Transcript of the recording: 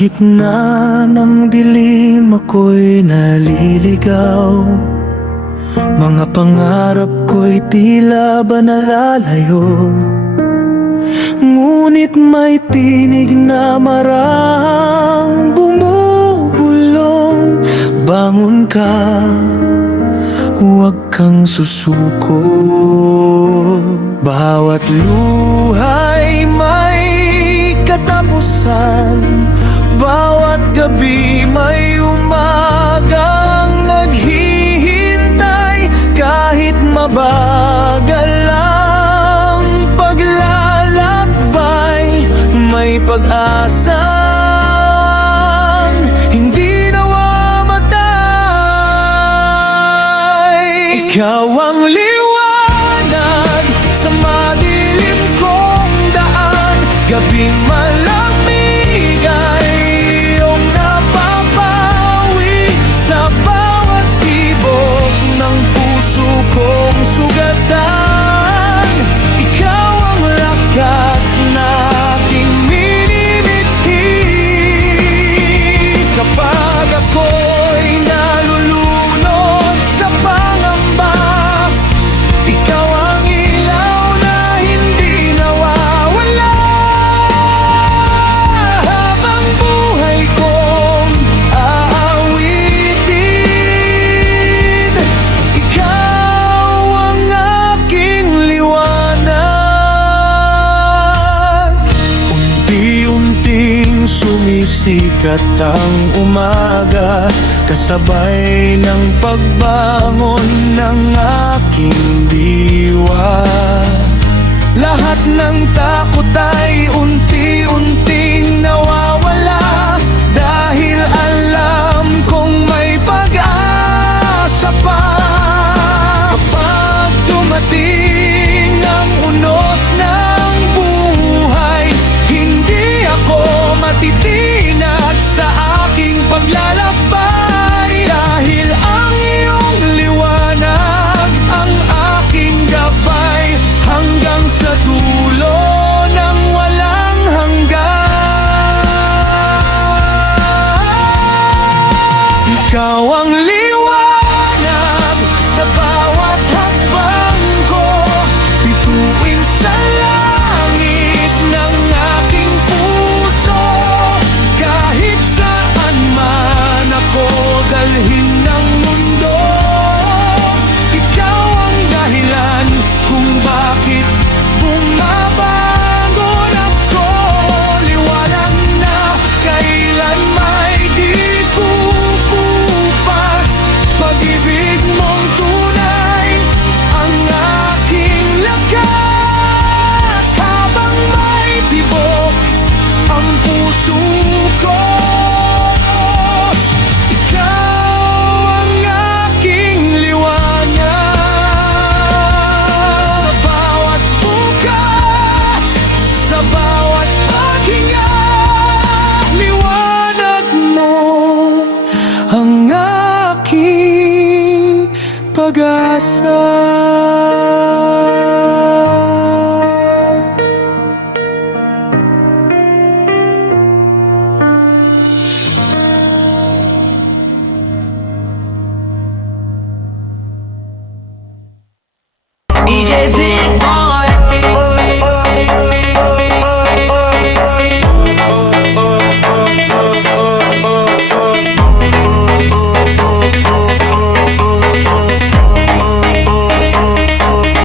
gitna ng dilim ako'y naliligaw. Mga pangarap ko'y tila ba nalalayo, ngunit may tinig na marahang bumubulong. Bangon ka, huwag kang susuko. Bawat luha'y may katapusan, bawat gabi may umagang naghihintay. Kahit mabagal ang paglalakbay, may pag-asang hindi nawamatay. Ikaw ang liwanag sa madilim kong daan, gabing malamig ay iyong napapawi sa bawat tibok ng puso kong sugatan. Ikaw ang lakas na aking minimithi kapag ako'y nalulunod sa pangamba. Ikaw ang ilaw na hindi nawawala, habang buhay kong aawitin. Ikaw ang aking liwanag. Unti-unting sumisikat ang umaga, kasabay ng pagbangon ng aking diwa. Lahat ng takot ay unti-unting nawawala, dahil alam kong may pag-asa pa. Kapag dumating ang unos ng buhay, hindi ako matitinag sa aking paglalakbay, dahil ang iyong liwanag ang aking gabay hanggang sa dulo ng walang hanggan. Ikaw ang liwanag sa bawat hakbang ko, bituin sa langit ng aking puso. Kahit saan man ako dalhin ng mundo, ikaw ang dahilan kung bakit bumabangon ako. Liwanag na kailan may di kukupas, pag-ibig mong tunay ang aking lakas, habang may tibok ang puso ko. Ikaw ang aking liwanag sa bawat bukas, sa bawat paghinga. Liwanag mo ang aking pag-asa. DJ Big Boy.